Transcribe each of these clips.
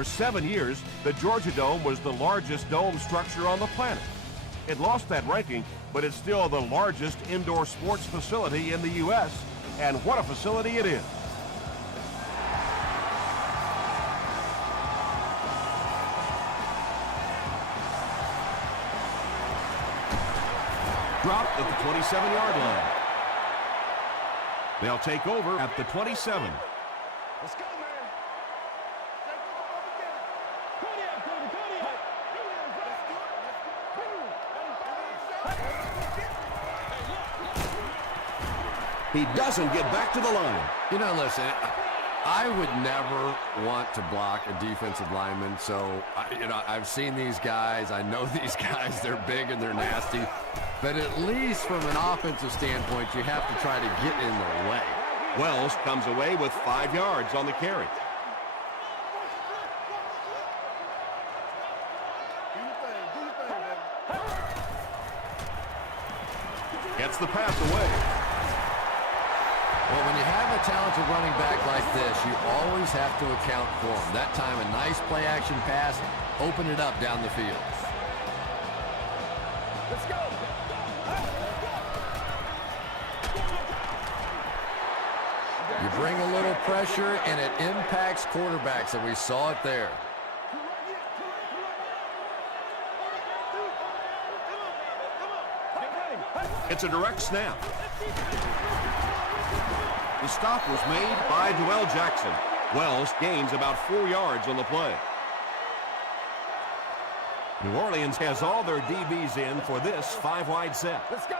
For 7 years, the Georgia Dome was the largest dome structure on the planet. It lost that ranking, but it's still the largest indoor sports facility in the U.S., and what a facility it is. Dropped at the 27-yard line. They'll take over at the 27. Let's go, man. He doesn't get back to the line. You know, listen, I would never want to block a defensive lineman. So, I've seen these guys. I know these guys. They're big and they're nasty. But at least from an offensive standpoint, you have to try to get in their way. Wells comes away with 5 yards on the carry. Gets the pass away. Well, when you have a talented running back like this, you always have to account for him. That time, a nice play-action pass, open it up down the field. Let's go. You bring a little pressure, and it impacts quarterbacks, and we saw it there. It's a direct snap. The stop was made by Joel Jackson. Wells gains about 4 yards on the play. New Orleans has all their DBs in for this 5-wide set. Let's go.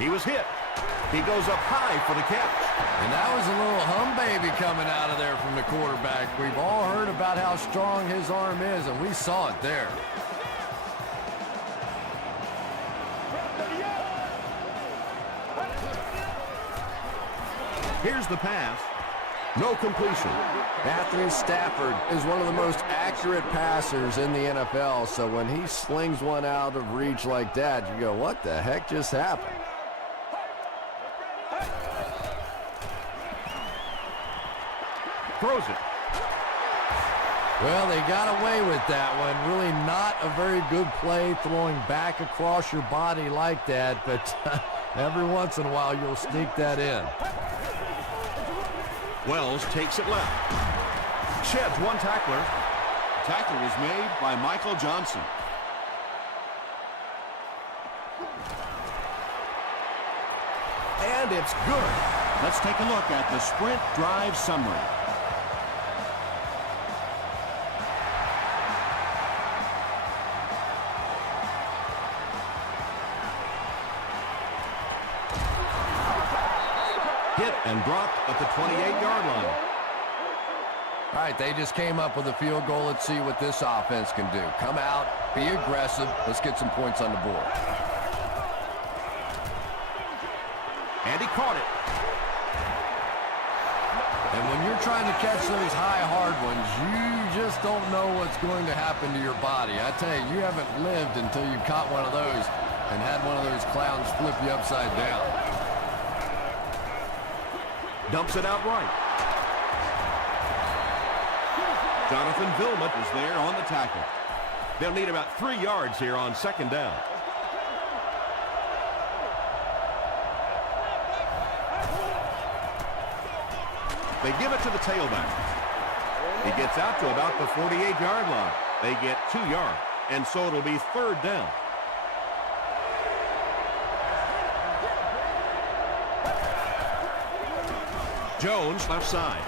He was hit. He goes up high for the catch. And that was a little hum baby coming out of there from the quarterback. We've all heard about how strong his arm is, and we saw it there. Here's the pass. No completion. Matthew Stafford is one of the most accurate passers in the NFL, so when he slings one out of reach like that, you go, what the heck just happened? Throws it. Well, they got away with that one. Really not a very good play throwing back across your body like that, but every once in a while you'll sneak that in. Wells takes it left. Sheds one tackler. Tackle was made by Michael Johnson. And it's good. Let's take a look at the sprint drive summary. Hit and dropped at the 28-yard line. All right, they just came up with a field goal. Let's see what this offense can do. Come out, be aggressive. Let's get some points on the board. And he caught it. And when you're trying to catch those high, hard ones, you just don't know what's going to happen to your body. I tell you, you haven't lived until you caught one of those and had one of those clowns flip you upside down. Dumps it out right. Jonathan Vilmot is there on the tackle. They'll need about 3 yards here on second down. They give it to the tailback. He gets out to about the 48-yard line. They get 2 yards, and so it'll be third down. Jones left side.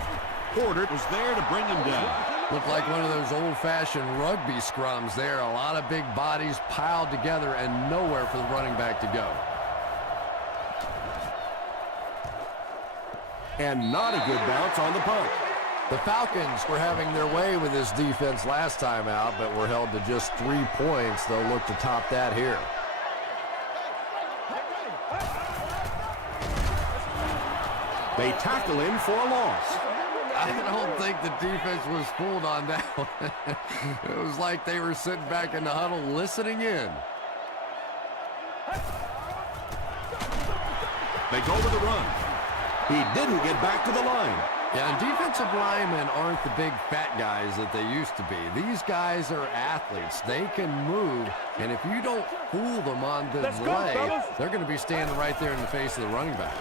Porter was there to bring him down. Looked like one of those old-fashioned rugby scrums there. A lot of big bodies piled together and nowhere for the running back to go. And not a good bounce on the punt. The Falcons were having their way with this defense last time out, but were held to just 3 points. They'll look to top that here. They tackle him for a loss. I don't think the defense was fooled on that one. It was like they were sitting back in the huddle listening in. They go with the run. He didn't get back to the line. Yeah, and defensive linemen aren't the big fat guys that they used to be. These guys are athletes. They can move, and if you don't fool them on the delay, they're going to be standing right there in the face of the running back.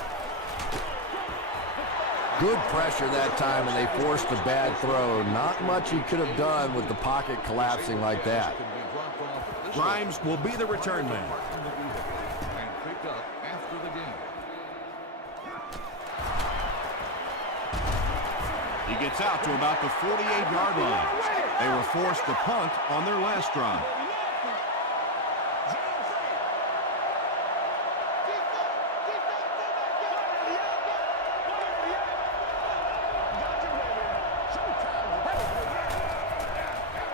Good pressure that time, and they forced a bad throw. Not much he could have done with the pocket collapsing like that. Grimes will be the return man. He gets out to about the 48-yard line. They were forced to punt on their last drive.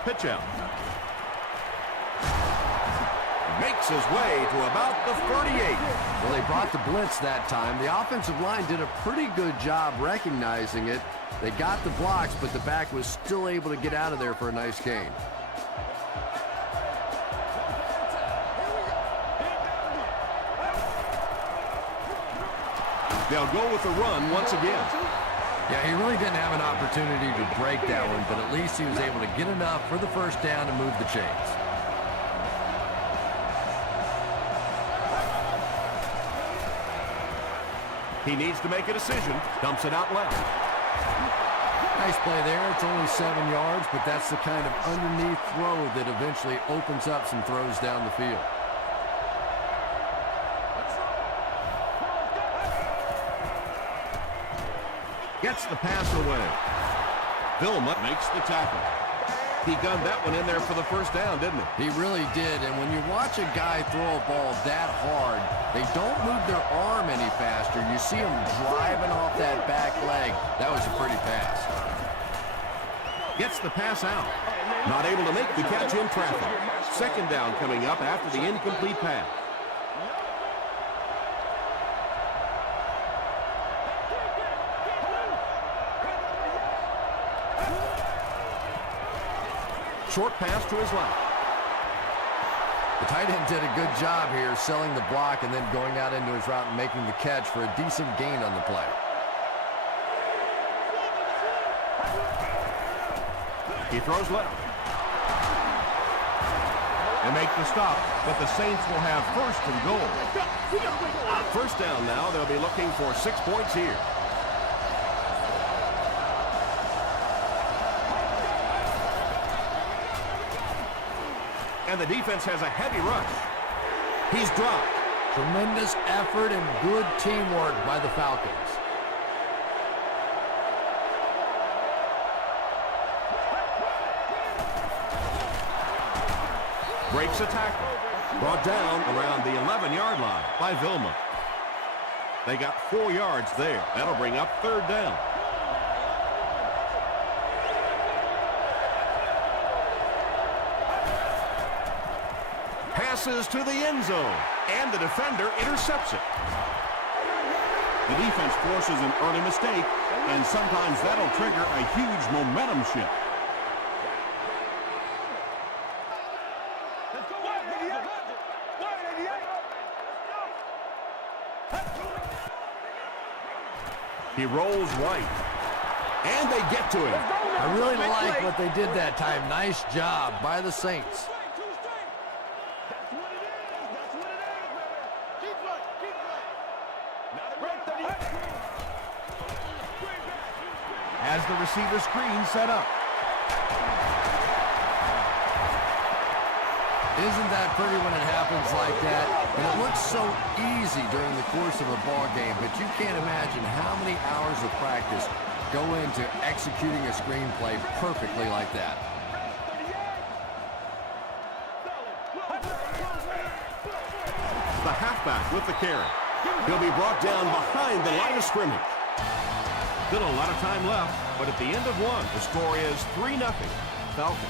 Pitch out. Makes his way to about the 38. Well, they brought the blitz that time. The offensive line did a pretty good job recognizing it. They got the blocks, but the back was still able to get out of there for a nice gain. They'll go with the run once again. Yeah, he really didn't have an opportunity to break that one, but at least he was able to get enough for the first down to move the chains. He needs to make a decision. Dumps it out left. Nice play there. It's only 7 yards, but that's the kind of underneath throw that eventually opens up some throws down the field. Gets the pass away. Vilma makes the tackle. He gunned that one in there for the first down, didn't he? He really did, and when you watch a guy throw a ball that hard, they don't move their arm any faster. You see him driving off that back leg. That was a pretty pass. Gets the pass out. Not able to make the catch in traffic. Second down coming up after the incomplete pass. Short pass to his left. The tight end did a good job here selling the block and then going out into his route and making the catch for a decent gain on the play. He throws left. They make the stop, but the Saints will have first and goal. First down now. They'll be looking for 6 points here. And the defense has a heavy rush. He's dropped. Tremendous effort and good teamwork by the Falcons. Breaks a tackle. Brought down around the 11-yard line by Vilma. They got 4 yards there. That'll bring up third down. Passes to the end zone, and the defender intercepts it. The defense forces an early mistake, and sometimes that'll trigger a huge momentum shift. He rolls right, and they get to him. I really like what they did that time. Nice job by the Saints. As the receiver screen set up. Isn't that pretty when it happens like that? And it looks so easy during the course of a ball game, but you can't imagine how many hours of practice go into executing a screenplay perfectly like that. The halfback with the carry. He'll be brought down behind the line of scrimmage. Still a lot of time left, but at the end of one, the score is 3-0 Falcons.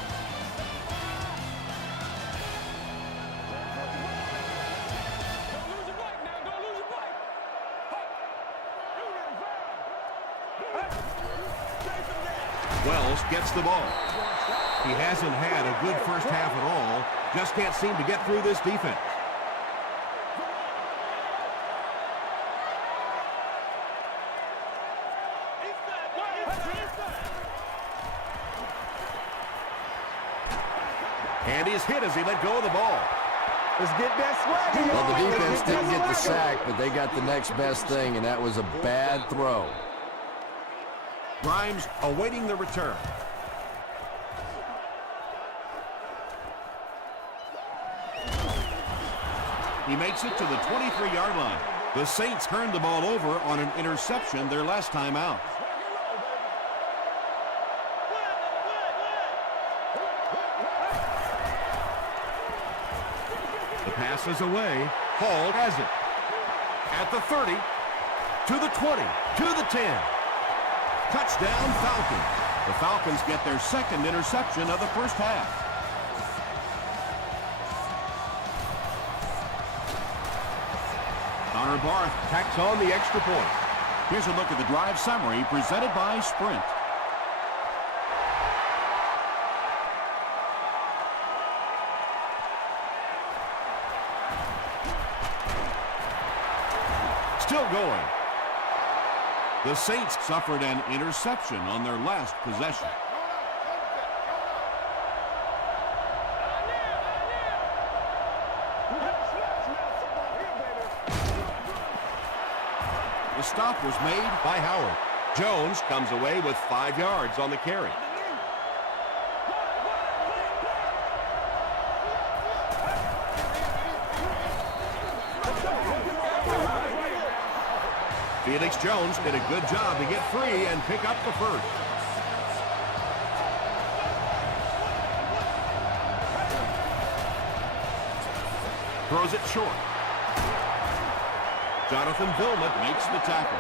Wells gets the ball. He hasn't had a good first half at all. Just can't seem to get through this defense. is hit as he let go of the ball. Let's get that swag. Well, the defense didn't get the sack, but they got the next best thing, and that was a bad throw. Grimes awaiting the return. He makes it to the 23-yard line. The Saints turned the ball over on an interception their last time out. The pass is away. Hall has it. At the 30, to the 20, to the 10. Touchdown, Falcons. The Falcons get their second interception of the first half. Connor Barth tacks on the extra point. Here's a look at the drive summary presented by Sprint. Still going. The Saints suffered an interception on their last possession. The stop was made by Howard. Jones comes away with 5 yards on the carry. Felix Jones did a good job to get free and pick up the first. Throws it short. Jonathan Vilma makes the tackle.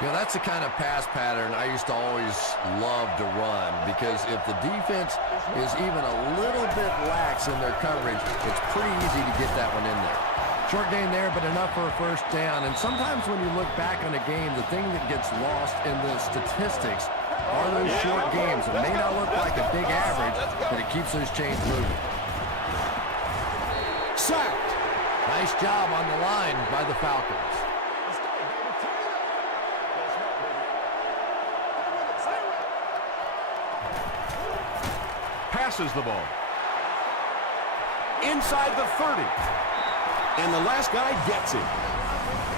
You know, that's the kind of pass pattern I used to always love to run, because if the defense is even a little bit lax in their coverage, it's pretty easy to get that one in there. Short gain there, but enough for a first down. And sometimes when you look back on a game, the thing that gets lost in the statistics are those short games. It may not look like a big average, but it keeps those chains moving. Sacked. Nice job on the line by the Falcons. Passes the ball. Inside the 30. And the last guy gets it.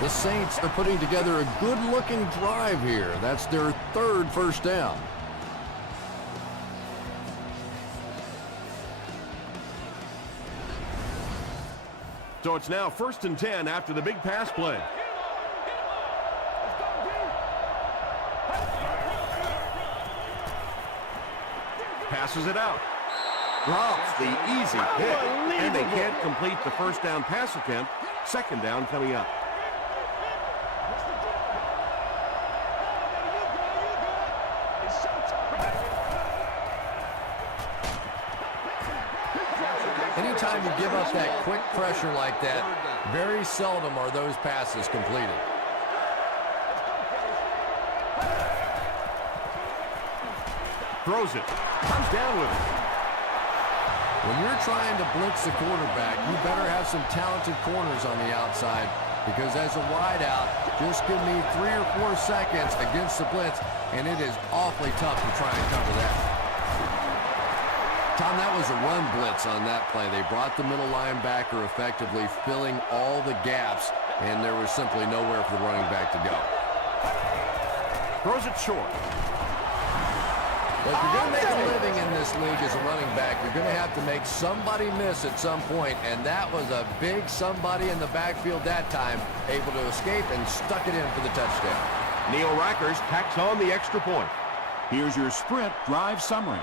The Saints are putting together a good-looking drive here. That's their third first down. So it's now 1st and 10 after the big pass play. Passes it out. Drops the easy hit. And they can't complete the first down pass attempt. Second down coming up. Anytime you give up that quick pressure like that, very seldom are those passes completed. Throws it. Comes down with it. When you're trying to blitz the quarterback, you better have some talented corners on the outside, because as a wideout, just give me 3 or 4 seconds against the blitz, and it is awfully tough to try and cover that. Tom, that was a run blitz on that play. They brought the middle linebacker effectively, filling all the gaps, and there was simply nowhere for the running back to go. Throws it short. But if you're going to make a living in this league as a running back, you're going to have to make somebody miss at some point, and that was a big somebody in the backfield that time, able to escape and stuck it in for the touchdown. Neil Rackers tacks on the extra point. Here's your Sprint drive summary.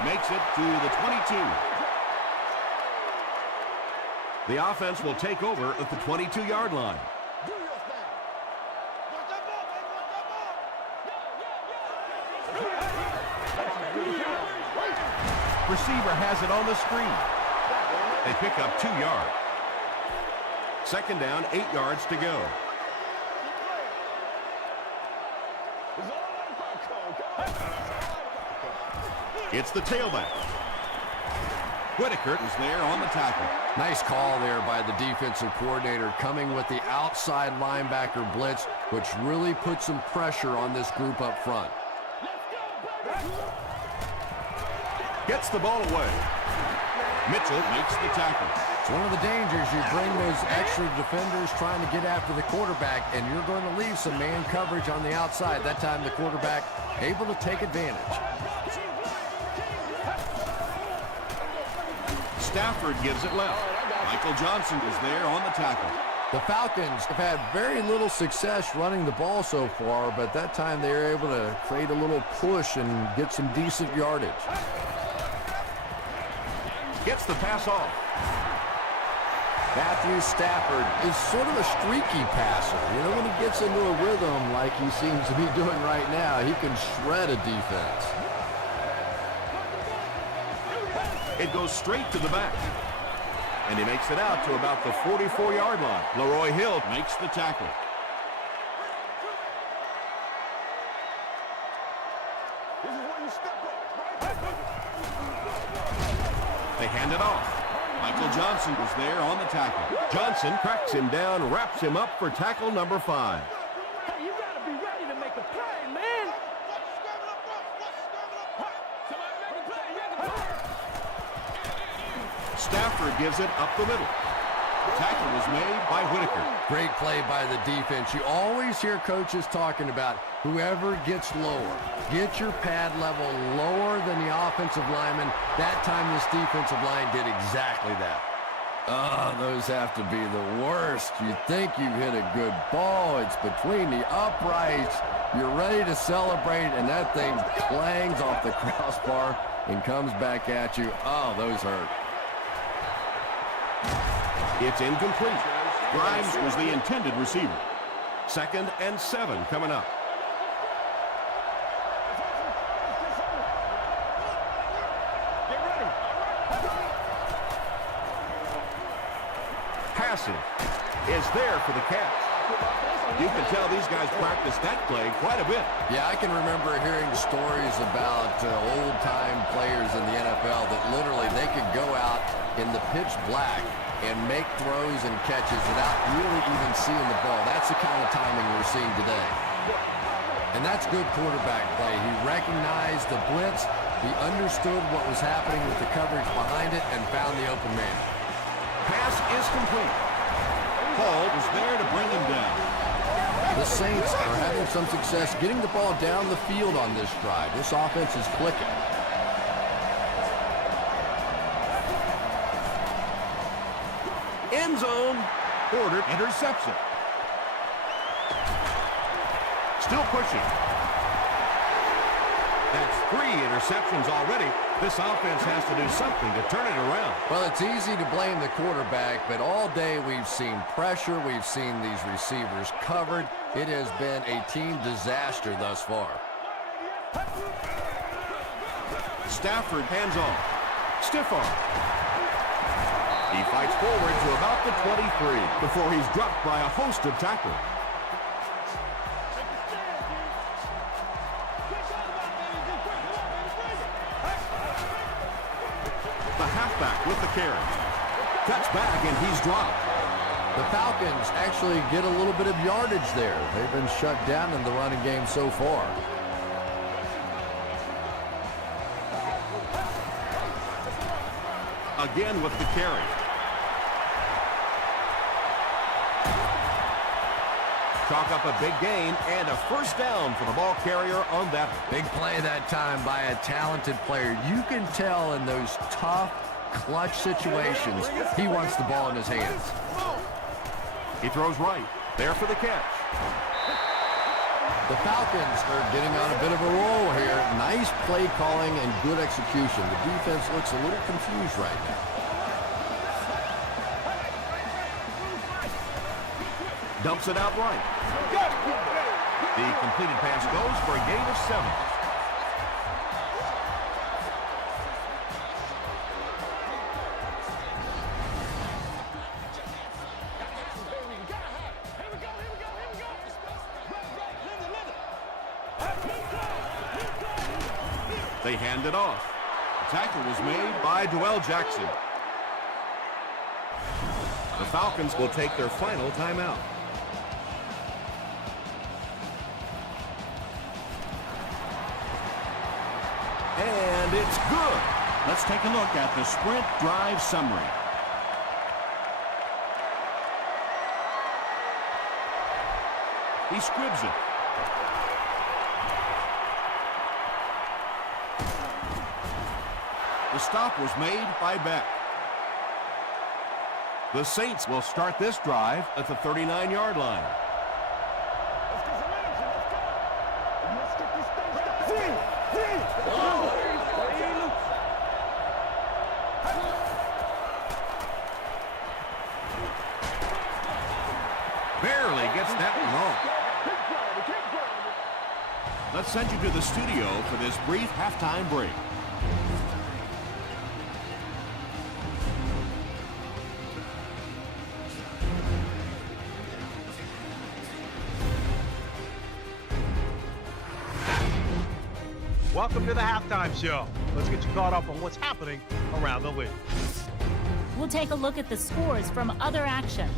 He makes it to the 22. The offense will take over at the 22-yard line. Receiver has it on the screen. They pick up 2 yards. Second down, 8 yards to go. It's the tailback. Whitaker is there on the tackle. Nice call there by the defensive coordinator, coming with the outside linebacker blitz, which really put some pressure on this group up front. Gets the ball away. Mitchell makes the tackle. It's one of the dangers. You bring those extra defenders trying to get after the quarterback, and you're going to leave some man coverage on the outside. That time the quarterback able to take advantage. Stafford gives it left. Michael Johnson is there on the tackle. The Falcons have had very little success running the ball so far, but that time they were able to create a little push and get some decent yardage. Gets the pass off. Matthew Stafford is sort of a streaky passer. You know, when he gets into a rhythm like he seems to be doing right now, he can shred a defense. It goes straight to the back. And he makes it out to about the 44-yard line. Leroy Hill makes the tackle. They hand it off. Michael Johnson was there on the tackle. Johnson cracks him down, wraps him up for tackle number 5. Hey, you gotta be ready to make a play, man. Stafford gives it up the middle. Tackle was made by Whitaker. Great play by the defense. You always hear coaches talking about whoever gets lower. Get your pad level lower than the offensive lineman. That time this defensive line did exactly that. Oh, those have to be the worst. You think you hit a good ball. It's between the uprights. You're ready to celebrate, and that thing clangs off the crossbar and comes back at you. Oh, those hurt. It's incomplete. Grimes was the intended receiver. 2nd and 7 coming up. Passing is there for the catch. You can tell these guys practice that play quite a bit. Yeah, I can remember hearing stories about old-time players in the NFL that literally they could go out in the pitch black and make throws and catches without really even seeing the ball. That's the kind of timing we're seeing today. And that's good quarterback play. He recognized the blitz, he understood what was happening with the coverage behind it, and found the open man. Pass is complete. Paul was there to bring him down. The Saints are having some success getting the ball down the field on this drive. This offense is clicking. End zone. Ordered interception. Still pushing. That's 3 interceptions already. This offense has to do something to turn it around. Well, it's easy to blame the quarterback, but all day we've seen pressure. We've seen these receivers covered. It has been a team disaster thus far. Stafford hands off. Stiff arm. He fights forward to about the 23 before he's dropped by a host of tacklers. The halfback with the carry. Cuts back and he's dropped. The Falcons actually get a little bit of yardage there. They've been shut down in the running game so far. Again with the carry. Chalk up a big gain and a first down for the ball carrier on that. Big play that time by a talented player. You can tell in those tough, clutch situations, he wants the ball in his hands. He throws right. There for the catch. The Falcons are getting on a bit of a roll here. Nice play calling and good execution. The defense looks a little confused right now. Dumps it out right. The completed pass goes for a gain of 7. They hand it off. Tackle was made by Dwell Jackson. The Falcons will take their final timeout. And it's good. Let's take a look at the sprint drive summary. He squibs it. The stop was made by Beck. The Saints will start this drive at the 39-yard line. Barely gets that wrong. Let's send you to the studio for this brief halftime break. Welcome to the halftime show. Let's get you caught up on what's happening around the league. We'll take a look at the scores from other action.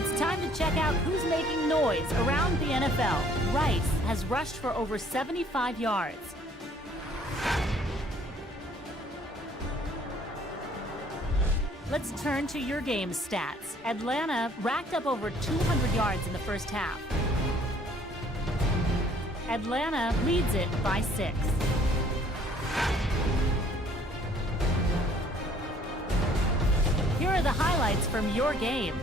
It's time to check out who's making noise around the NFL. Rice has rushed for over 75 yards. Let's turn to your game stats. Atlanta racked up over 200 yards in the first half. Atlanta leads it by 6. Here are the highlights from your game.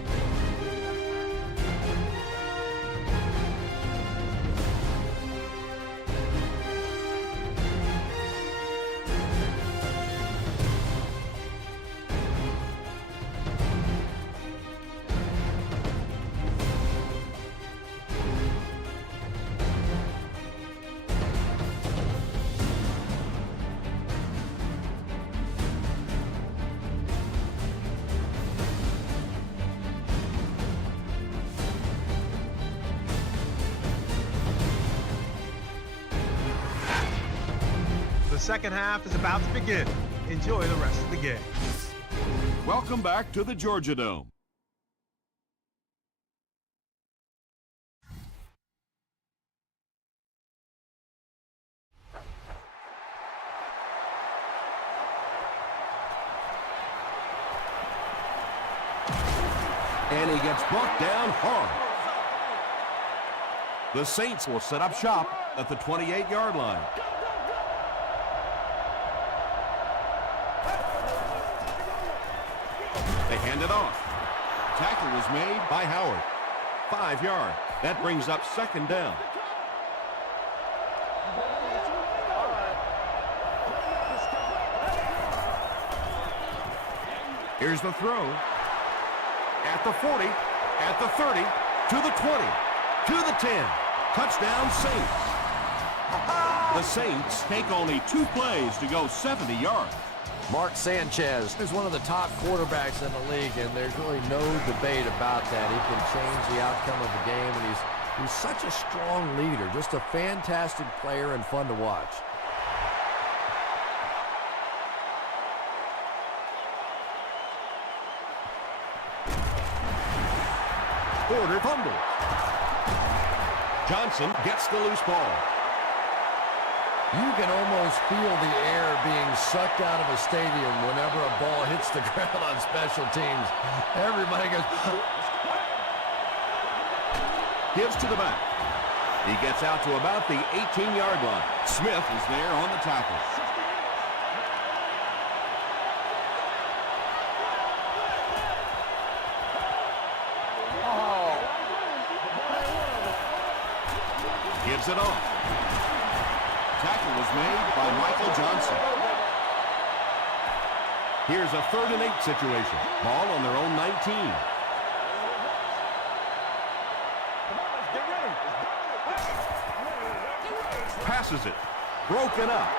The second half is about to begin. Enjoy the rest of the game. Welcome back to the Georgia Dome. And he gets brought down hard. The Saints will set up shop at the 28-yard line. They hand it off. Tackle was made by Howard. 5 yards. That brings up second down. Here's the throw. At the 40, at the 30, to the 20, to the 10. Touchdown Saints. The Saints take only 2 plays to go 70 yards. Mark Sanchez is one of the top quarterbacks in the league, and there's really no debate about that. He can change the outcome of the game, and he's such a strong leader, just a fantastic player and fun to watch. Porter fumbles. Johnson gets the loose ball. You can almost feel the air being sucked out of a stadium whenever a ball hits the ground on special teams. Everybody goes... Gives to the back. He gets out to about the 18-yard line. Smith is there on the tackle. Gives it off. Tackle was made by Michael Johnson. Here's a 3rd and 8 situation. Ball on their own 19. Passes it. Broken up.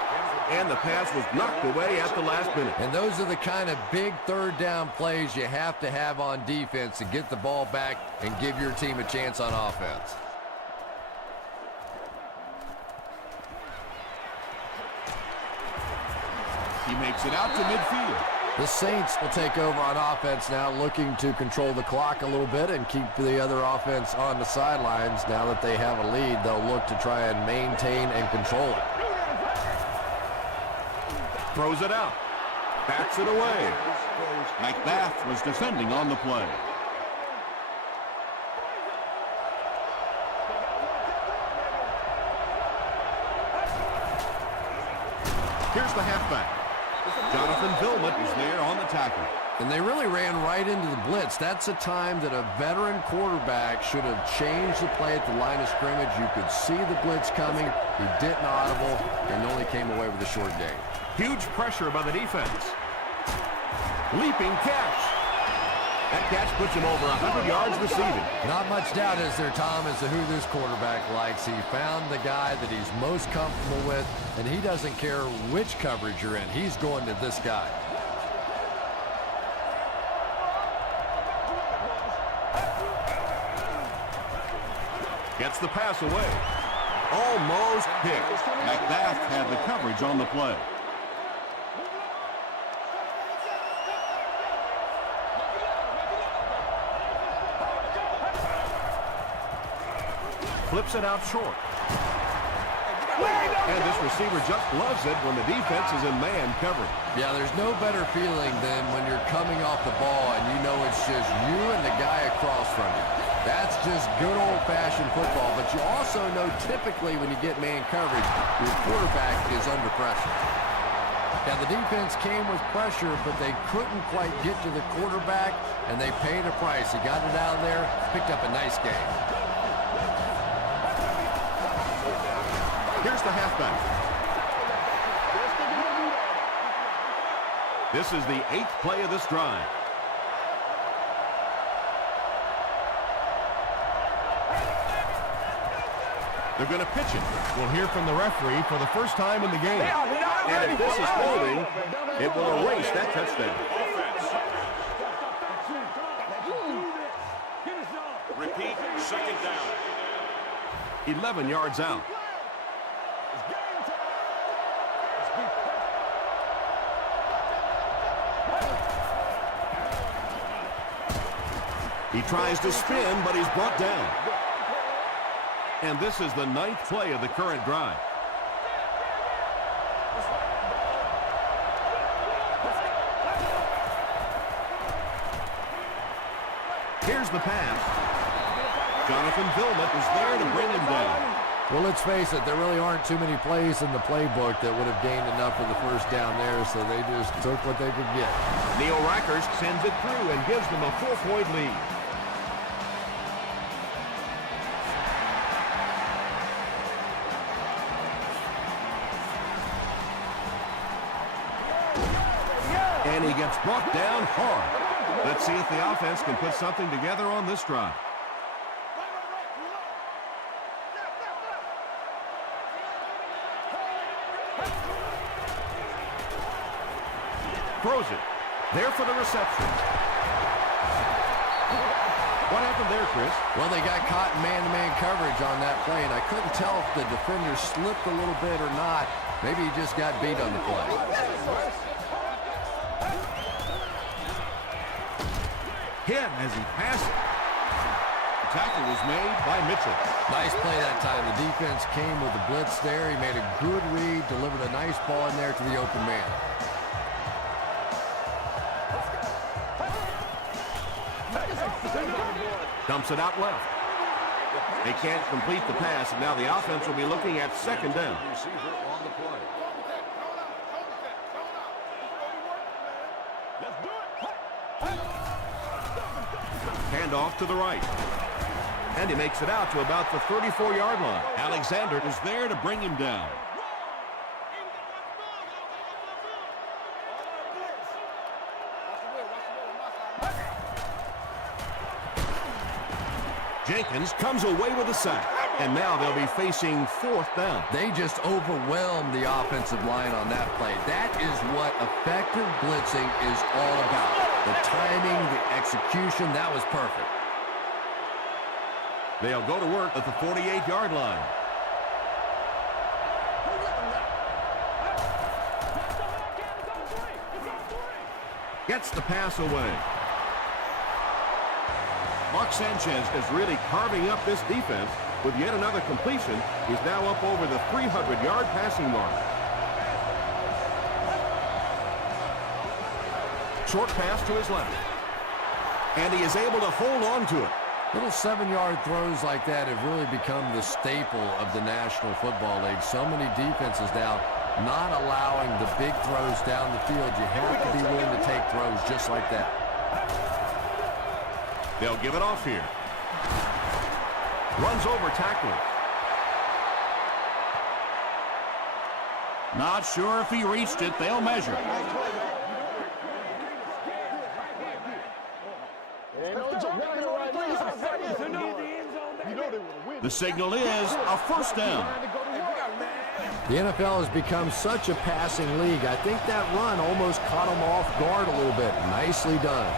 And the pass was knocked away at the last minute. And those are the kind of big third down plays you have to have on defense to get the ball back and give your team a chance on offense. He makes it out to midfield. The Saints will take over on offense now, looking to control the clock a little bit and keep the other offense on the sidelines. Now that they have a lead, they'll look to try and maintain and control it. Throws it out. Bats it away. McBath was defending on the play. Here's the halfback. Jonathan Vilmot is there on the tackle. And they really ran right into the blitz. That's a time that a veteran quarterback should have changed the play at the line of scrimmage. You could see the blitz coming. He didn't audible and only came away with a short gain. Huge pressure by the defense. Leaping catch. That catch puts him over 100 yards receiving. Not much doubt, is there, Tom, as to who this quarterback likes. He found the guy that he's most comfortable with, and he doesn't care which coverage you're in. He's going to this guy. Gets the pass away. Almost picked. McBath had the coverage on the play. Flips it out short. And this receiver just loves it when the defense is in man coverage. Yeah, there's no better feeling than when you're coming off the ball and you know it's just you and the guy across from you. That's just good old-fashioned football. But you also know typically when you get man coverage, your quarterback is under pressure. Now, the defense came with pressure, but they couldn't quite get to the quarterback, and they paid a price. He got it out of there, picked up a nice game. Here's the halfback. This is the 8th play of this drive. They're going to pitch it. We'll hear from the referee for the first time in the game. And if this is holding, it will erase that touchdown. Repeat, second down. 11 yards out. He tries to spin, but he's brought down. And this is the 9th play of the current drive. Here's the pass. Jonathan Vilmot is there to bring him down. Well, let's face it, there really aren't too many plays in the playbook that would have gained enough for the first down there, so they just took what they could get. Neil Rackers sends it through and gives them a 4-point lead. And he gets brought down hard. Let's see if the offense can put something together on this drive. Throws it. There for the reception. What happened there, Chris? Well, they got caught in man-to-man coverage on that play, and I couldn't tell if the defender slipped a little bit or not. Maybe he just got beat on the play. Hit as he passed it. The tackle was made by Mitchell. Nice play that time. The defense came with the blitz there. He made a good read, delivered a nice ball in there to the open man. Dumps it out left. They can't complete the pass, and now the offense will be looking at second down. Hand off to the right. And he makes it out to about the 34-yard line. Alexander is there to bring him down. Jenkins comes away with a sack. And now they'll be facing 4th down. They just overwhelmed the offensive line on that play. That is what effective blitzing is all about. The timing, the execution, that was perfect. They'll go to work at the 48-yard line. Gets the pass away. Mark Sanchez is really carving up this defense with yet another completion. He's now up over the 300-yard passing mark. Short pass to his left. And he is able to hold on to it. Little 7-yard throws like that have really become the staple of the National Football League. So many defenses now not allowing the big throws down the field. You have to be willing to take throws just like that. They'll give it off here. Runs over tacklers. Not sure if he reached it. They'll measure. The signal is a 1st down. The NFL has become such a passing league. I think that run almost caught him off guard a little bit. Nicely done.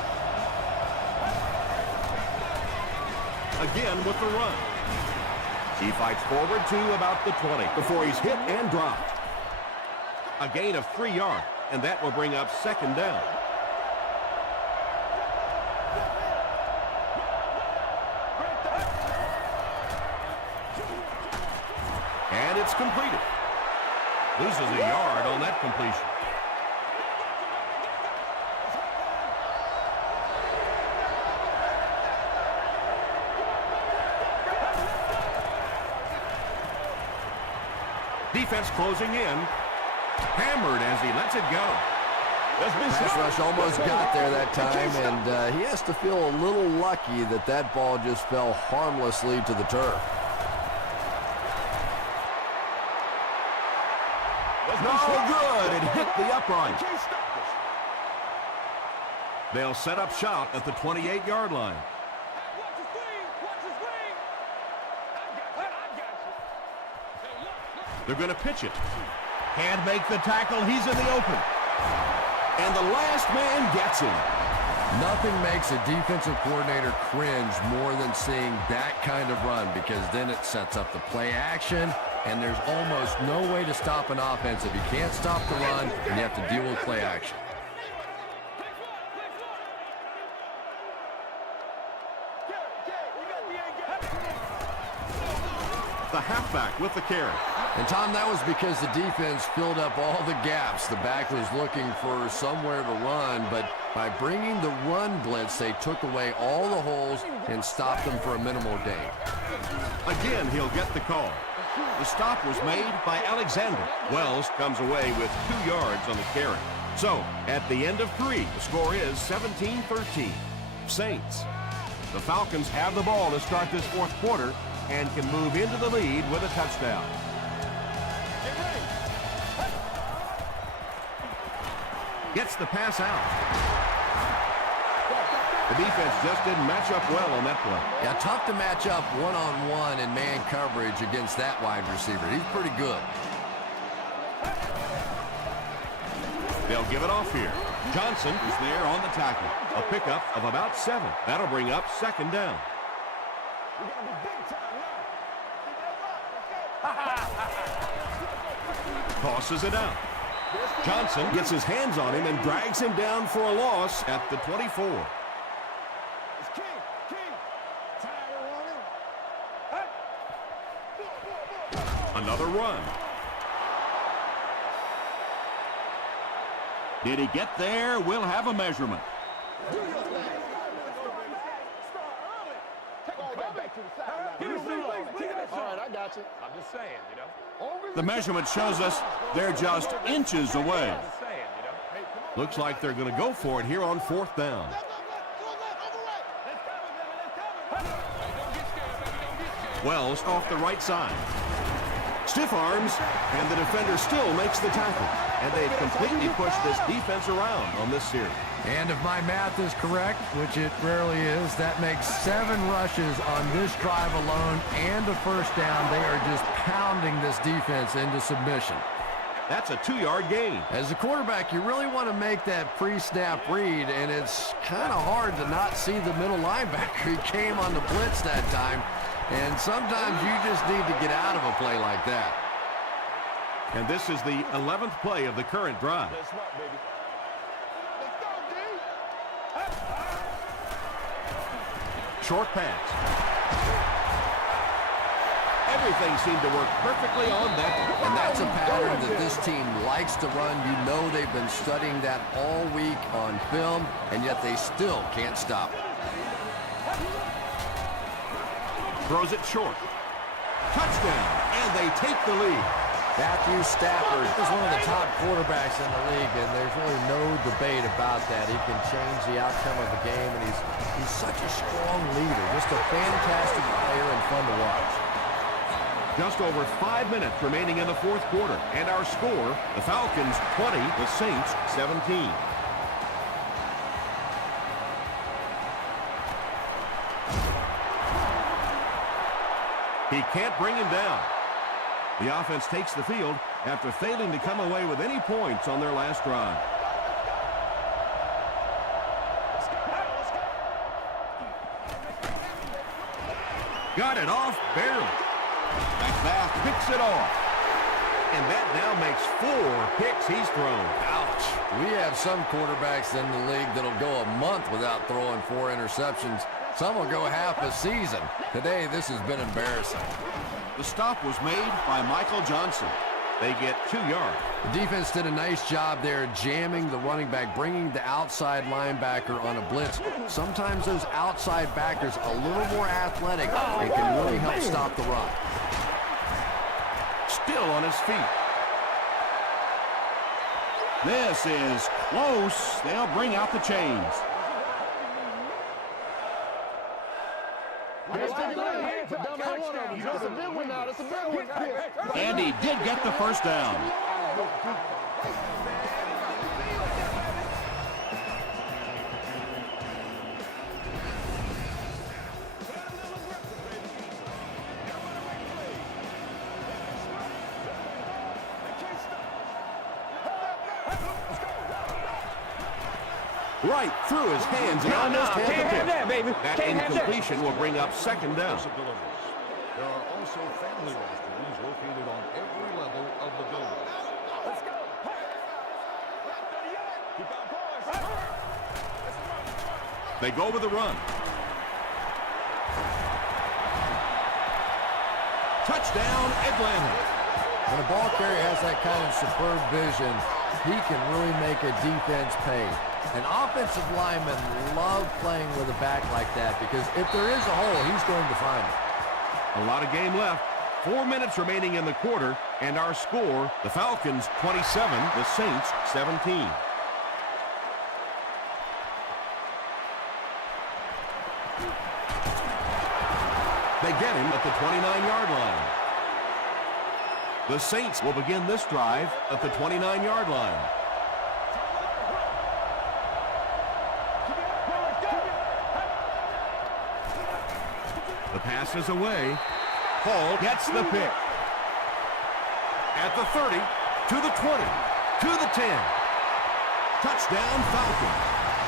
Again with the run. He fights forward to about the 20 before he's hit and dropped. A gain of 3 yards, and that will bring up 2nd down. And it's completed. Loses a yard on that completion. Defense closing in. Hammered as he lets it go. Pass rush almost got there that time, and he has to feel a little lucky that that ball just fell harmlessly to the turf. No good. It hit the upright. They'll set up shop at the 28-yard line. They're going to pitch it. Can't make the tackle. He's in the open. And the last man gets him. Nothing makes a defensive coordinator cringe more than seeing that kind of run, because then it sets up the play action, and there's almost no way to stop an offense if you can't stop the run and you have to deal with play action. The halfback with the carry. And, Tom, that was because the defense filled up all the gaps. The back was looking for somewhere to run, but by bringing the run blitz, they took away all the holes and stopped them for a minimal gain. Again, he'll get the call. The stop was made by Alexander. Wells comes away with 2 yards on the carry. So, at the end of 3, the score is 17-13. Saints. The Falcons have the ball to start this 4th quarter and can move into the lead with a touchdown. Gets the pass out. The defense just didn't match up well on that play. Yeah, tough to match up one-on-one in man coverage against that wide receiver. He's pretty good. They'll give it off here. Johnson is there on the tackle. A pickup of about 7. That'll bring up 2nd down. Tosses it out. Johnson gets his hands on him and drags him down for a loss at the 24. Another run. Did he get there? We'll have a measurement. The measurement shows us they're just inches away. Looks like they're going to go for it here on 4th down. Wells off the right side. Stiff arms, and the defender still makes the tackle. And they've completely pushed this defense around on this series. And if my math is correct, which it rarely is, that makes 7 rushes on this drive alone and a first down. They are just pounding this defense into submission. That's a 2-yard gain. As a quarterback, you really want to make that pre-snap read, and it's kind of hard to not see the middle linebacker. He came on the blitz that time, and sometimes you just need to get out of a play like that. And this is the 11th play of the current drive. Short pass. Everything seemed to work perfectly on that. And that's a pattern that this team likes to run. You know they've been studying that all week on film, and yet they still can't stop it. Throws it short. Touchdown, and they take the lead. Matthew Stafford is one of the top quarterbacks in the league, and there's really no debate about that. He can change the outcome of the game, and he's such a strong leader. Just a fantastic player and fun to watch. Just over 5 minutes remaining in the fourth quarter, and our score, the Falcons 20, the Saints 17. He can't bring him down. The offense takes the field after failing to come away with any points on their last drive. Got it off barely. McBath picks it off. And that now makes 4 picks he's thrown. Ouch. We have some quarterbacks in the league that'll go a month without throwing 4 interceptions. Some will go half a season. Today, this has been embarrassing. The stop was made by Michael Johnson. They get 2 yards. The defense did a nice job there jamming the running back, bringing the outside linebacker on a blitz. Sometimes those outside backers a little more athletic and can really help stop the run. Still on his feet. This is close. They'll bring out the chains. And he did get the first down. Right through his hands and almost had the pick. That incompletion will bring up second down. There are also family restrooms located on every level of the building. Let's go. They go with the run. Touchdown, Atlanta. When a ball carrier has that kind of superb vision, he can really make a defense pay. And offensive linemen love playing with a back like that because if there is a hole, he's going to find it. A lot of game left. 4 minutes remaining in the quarter, and our score, the Falcons 27, the Saints 17. They get him at the 29-yard line. The Saints will begin this drive at the 29-yard line. The pass is away. Hall gets the pick. At the 30, to the 20, to the 10. Touchdown, Falcons.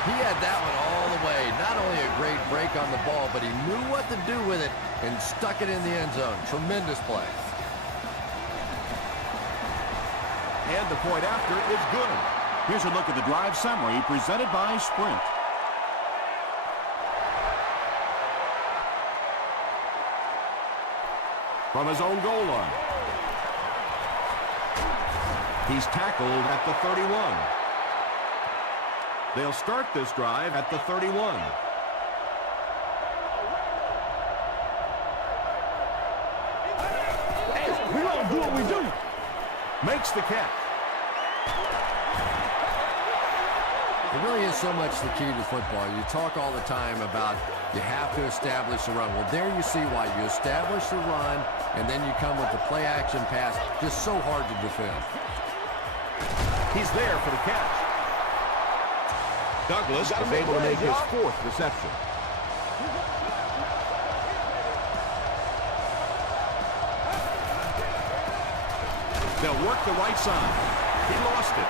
He had that one all the way. Not only a great break on the ball, but he knew what to do with it and stuck it in the end zone. Tremendous play. And the point after is good. Here's a look at the drive summary presented by Sprint. From his own goal line. He's tackled at the 31. They'll start this drive at the 31. Hey, we don't do what we do. Makes the catch. It really is so much the key to football. You talk all the time about you have to establish the run. Well, there you see why. You establish the run, and then you come with the play-action pass. Just so hard to defend. He's there for the catch. Douglas is able to make his 4th reception. They'll work the right side. He lost it.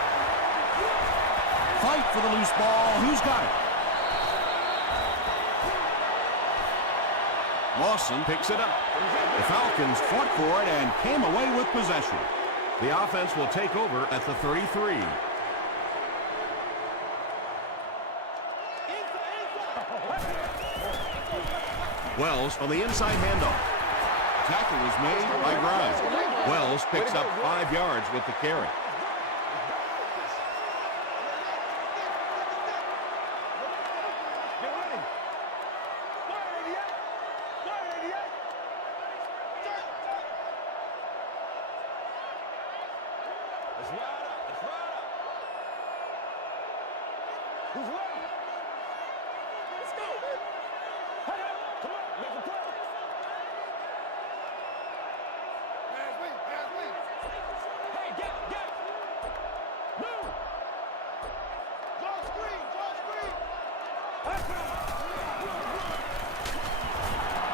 Fight for the loose ball. Who's got it? Lawson picks it up. The Falcons fought for it and came away with possession. The offense will take over at the 33. Wells on the inside handoff. Tackle was made by Grimes. Wells picks up 5 yards with the carry.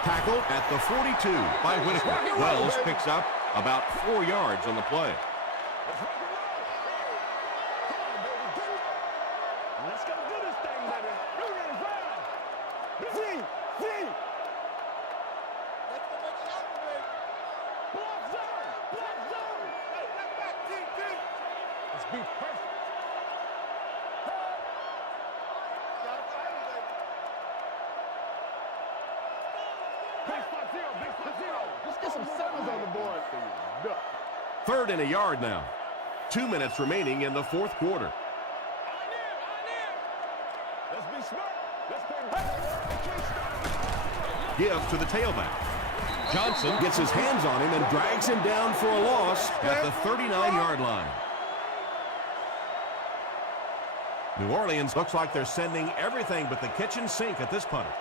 Tackle at the 42 by Whitaker. Wells picks up about 4 yards on the play. Let's go do this thing, baby. Bring it around. Z. Block zone. Hey, back, team. Let's be perfect. Big 5-0. Let's get some sevens on the board. 3rd and a yard now. 2 minutes remaining in the 4th quarter. Let's be smart. Let's play. Give to the tailback. Johnson gets his hands on him and drags him down for a loss at the 39-yard line. New Orleans looks like they're sending everything but the kitchen sink at this punter.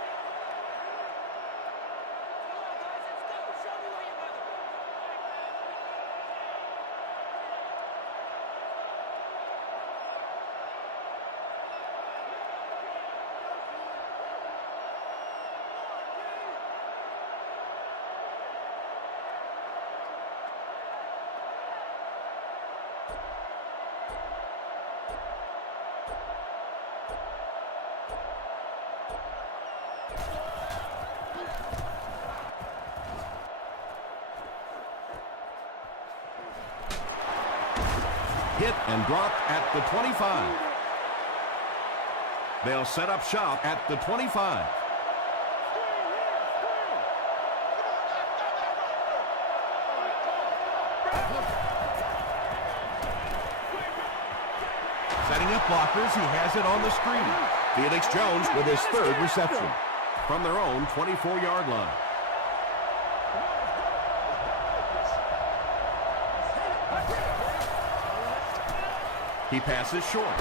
Hit and dropped at the 25. They'll set up shop at the 25. Setting up blockers, he has it on the screen. Felix Jones with his 3rd reception from their own 24-yard line. He passes short.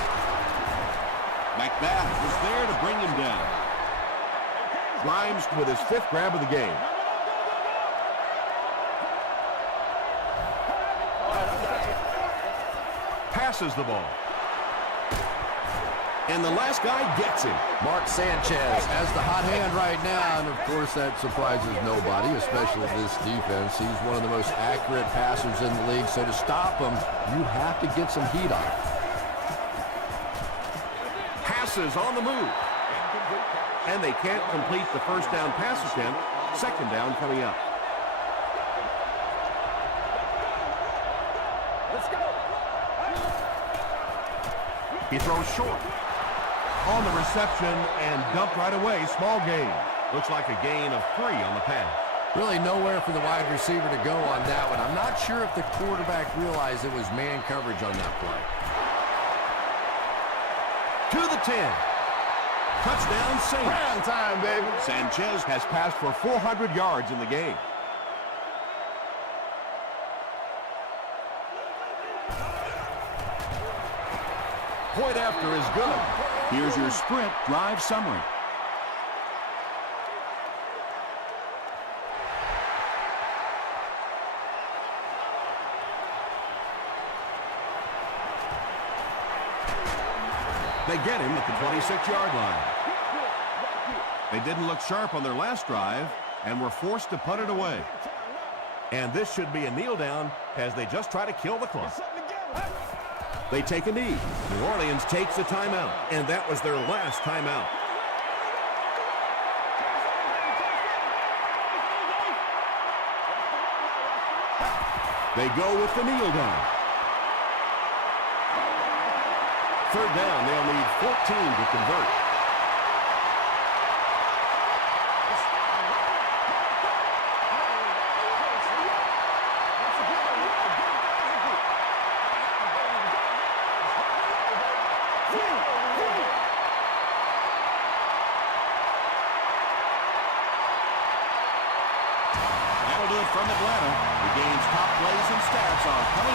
McBath was there to bring him down. Grimes with his 5th grab of the game. Passes the ball. And the last guy gets him. Mark Sanchez has the hot hand right now, and of course that surprises nobody, especially this defense. He's one of the most accurate passers in the league, so to stop him, you have to get some heat on him. Passes on the move. And they can't complete the 1st down pass attempt. 2nd down coming up. Let's go. He throws short. On the reception and dumped right away. Small gain. Looks like a gain of 3 on the pass. Really nowhere for the wide receiver to go on that one. I'm not sure if the quarterback realized it was man coverage on that play. To the 10. Touchdown Saints. Prime time, baby. Sanchez has passed for 400 yards in the game. Point after is good. Here's your sprint drive summary. They get him at the 26-yard line. They didn't look sharp on their last drive and were forced to punt it away. And this should be a kneel down as they just try to kill the clock. They take a knee. New Orleans takes a timeout, and that was their last timeout. They go with the kneel down. Third down, they'll need 14 to convert. That'll do it from Atlanta. He gains top plays and stats on